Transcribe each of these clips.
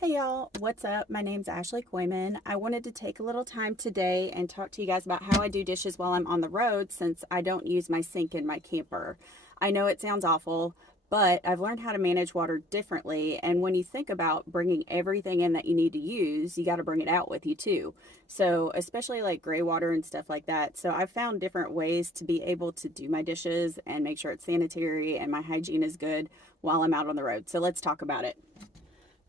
Hey y'all, what's up? My name's Ashley Coyman. I wanted to take a little time today and talk to you guys about how I do dishes while I'm on the road since I don't use my sink in my camper. I know it sounds awful, but I've learned how to manage water differently. And when you think about bringing everything in that you need to use, you got to bring it out with you too. So, especially like gray water and stuff like that. So, I've found different ways to be able to do my dishes and make sure it's sanitary and my hygiene is good while I'm out on the road. So, let's talk about it.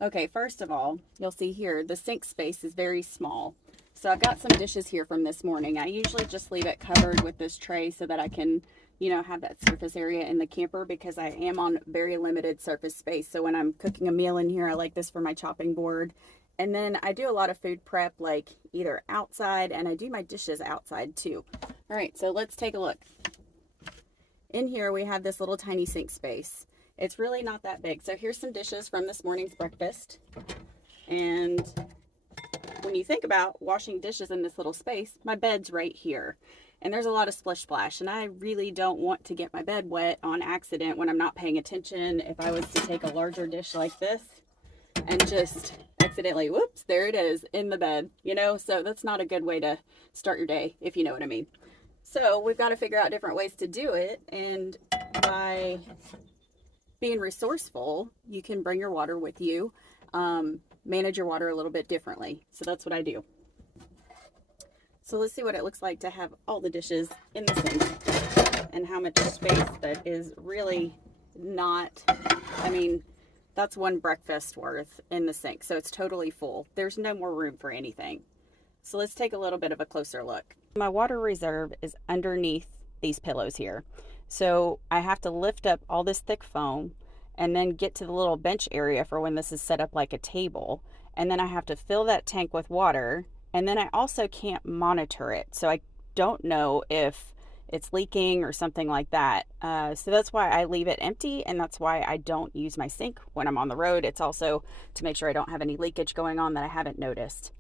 Okay, first of all, you'll see here the sink space is very small. So I've got some dishes here from this morning. I usually just leave it covered with this tray so that I can, have that surface area in the camper because I am on very limited surface space. So when I'm cooking a meal in here, I like this for my chopping board. And then I do a lot of food prep, like either outside, and I do my dishes outside too. All right, so let's take a look. In here, we have this little tiny sink space. It's really not that big. So here's some dishes from this morning's breakfast. And when you think about washing dishes in this little space, my bed's right here. And there's a lot of splish splash. And I really don't want to get my bed wet on accident when I'm not paying attention. If I was to take a larger dish like this and just accidentally, whoops, there it is in the bed, So that's not a good way to start your day, if you know what I mean. So we've got to figure out different ways to do it. And by being resourceful, you can bring your water with you, manage your water a little bit differently. So that's what I do. So let's see what it looks like to have all the dishes in the sink and how much space that is really not, I mean, that's one breakfast worth in the sink. So it's totally full. There's no more room for anything. So let's take a little bit of a closer look. My water reserve is underneath these pillows here. So I have to lift up all this thick foam and then get to the little bench area for when this is set up like a table. And then I have to fill that tank with water. And then I also can't monitor it. So I don't know if it's leaking or something like that. So that's why I leave it empty, and that's why I don't use my sink when I'm on the road. It's also to make sure I don't have any leakage going on that I haven't noticed.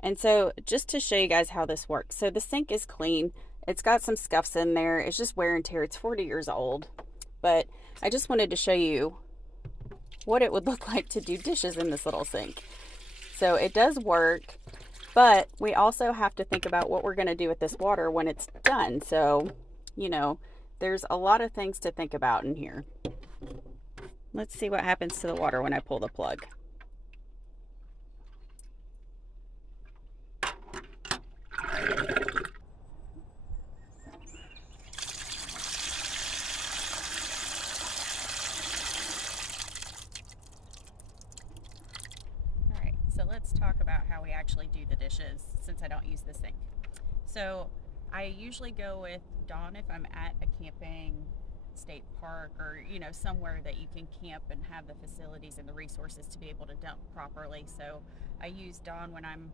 And so just to show you guys how this works. So the sink is clean. It's got some scuffs in there. It's just wear and tear. It's 40 years old. But I just wanted to show you what it would look like to do dishes in this little sink. So it does work, but we also have to think about what we're going to do with this water when it's done. So, there's a lot of things to think about in here. Let's see what happens to the water when I pull the plug. All right, so let's talk about how we actually do the dishes since I don't use the sink. So I usually go with Dawn if I'm at a camping state park or, somewhere that you can camp and have the facilities and the resources to be able to dump properly. So I use Dawn when I'm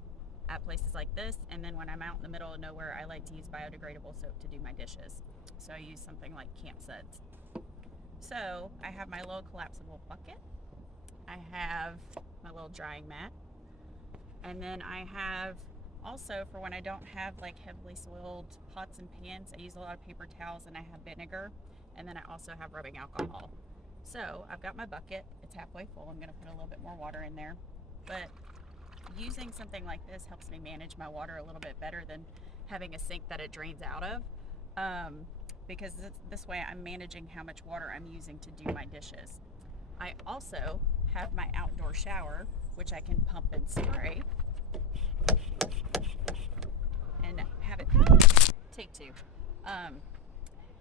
at places like this, and then when I'm out in the middle of nowhere, I like to use biodegradable soap to do my dishes. So I use something like Camp Suds. So I have my little collapsible bucket. I have my little drying mat. And then I have also, for when I don't have like heavily soiled pots and pans, I use a lot of paper towels and I have vinegar. And then I also have rubbing alcohol. So I've got my bucket. It's halfway full. I'm going to put a little bit more water in there. But using something like this helps me manage my water a little bit better than having a sink that it drains out of. Because this way I'm managing how much water I'm using to do my dishes. I also have my outdoor shower, which I can pump and spray and have it take two.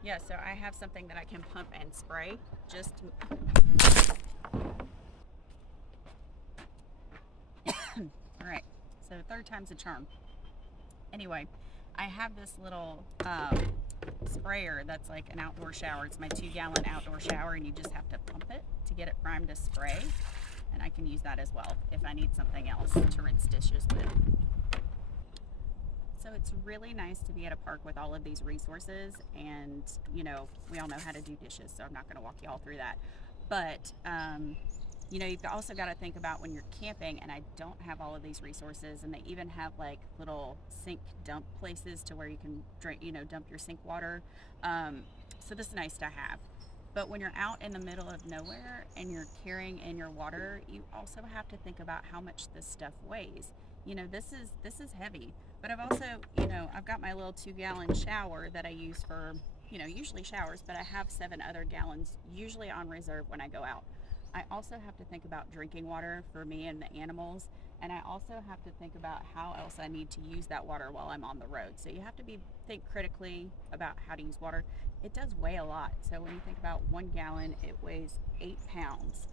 Yeah, so I have something that I can pump and spray. Just all right. So third time's a charm. Anyway, I have this little sprayer that's like an outdoor shower. It's my 2-gallon outdoor shower, and you just have to pump it to get it primed to spray. And I can use that as well if I need something else to rinse dishes with. So it's really nice to be at a park with all of these resources, and we all know how to do dishes, so I'm not going to walk you all through that. But you've also got to think about when you're camping, and I don't have all of these resources, and they even have like little sink dump places to where you can drink, dump your sink water. So this is nice to have. But when you're out in the middle of nowhere and you're carrying in your water, you also have to think about how much this stuff weighs. You know, this is heavy, but I've also, I've got my little 2-gallon shower that I use for, usually showers, but I have 7 other gallons usually on reserve when I go out. I also have to think about drinking water for me and the animals, and I also have to think about how else I need to use that water while I'm on the road. So you have to think critically about how to use water. It does weigh a lot. So when you think about 1 gallon, it weighs 8 pounds.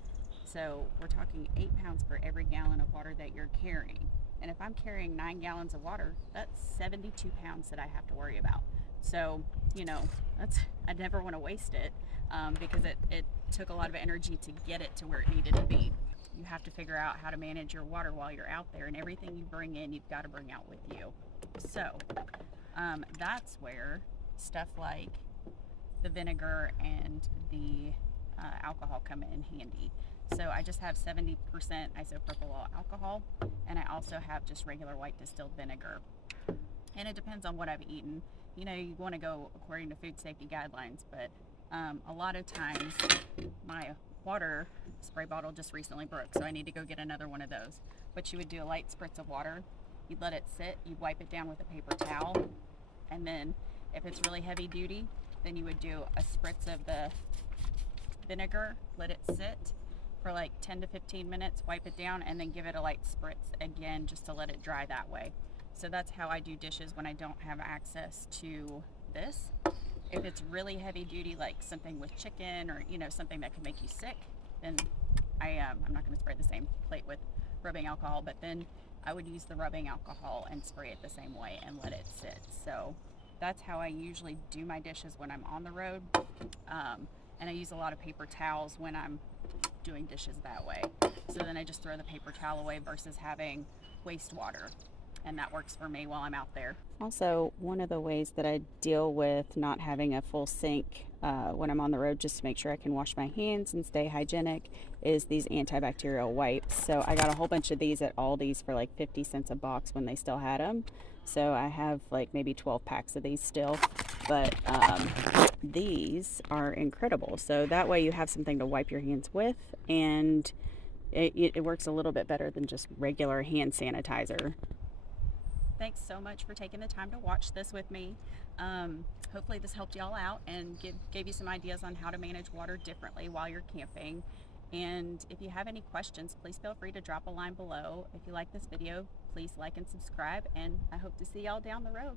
So we're talking 8 pounds for every gallon of water that you're carrying. And if I'm carrying 9 gallons of water, that's 72 pounds that I have to worry about. So, that's, I never want to waste it, because it took a lot of energy to get it to where it needed to be. You have to figure out how to manage your water while you're out there, and everything you bring in, you've got to bring out with you. So that's where stuff like the vinegar and the alcohol come in handy. So I just have 70% isopropyl alcohol, and I also have just regular white distilled vinegar. And it depends on what I've eaten. You want to go according to food safety guidelines, but a lot of times my water spray bottle just recently broke, so I need to go get another one of those. But you would do a light spritz of water, you'd let it sit, you'd wipe it down with a paper towel, and then if it's really heavy duty, then you would do a spritz of the vinegar, let it sit for like 10 to 15 minutes, wipe it down, and then give it a light spritz again just to let it dry that way. So that's how I do dishes when I don't have access to this. If it's really heavy duty, like something with chicken or something that could make you sick, then I'm not going to spray the same plate with rubbing alcohol, but then I would use the rubbing alcohol and spray it the same way and let it sit. So that's how I usually do my dishes when I'm on the road, and I use a lot of paper towels when I'm doing dishes that way. So then I just throw the paper towel away versus having wastewater, and that works for me while I'm out there. Also, one of the ways that I deal with not having a full sink when I'm on the road, just to make sure I can wash my hands and stay hygienic, is these antibacterial wipes. So I got a whole bunch of these at Aldi's for like 50 cents a box when they still had them. So I have like maybe 12 packs of these still, but these are incredible. So that way you have something to wipe your hands with, and it works a little bit better than just regular hand sanitizer. Thanks so much for taking the time to watch this with me. Hopefully this helped y'all out and gave you some ideas on how to manage water differently while you're camping. And if you have any questions, please feel free to drop a line below. If you like this video, please like and subscribe, and I hope to see y'all down the road.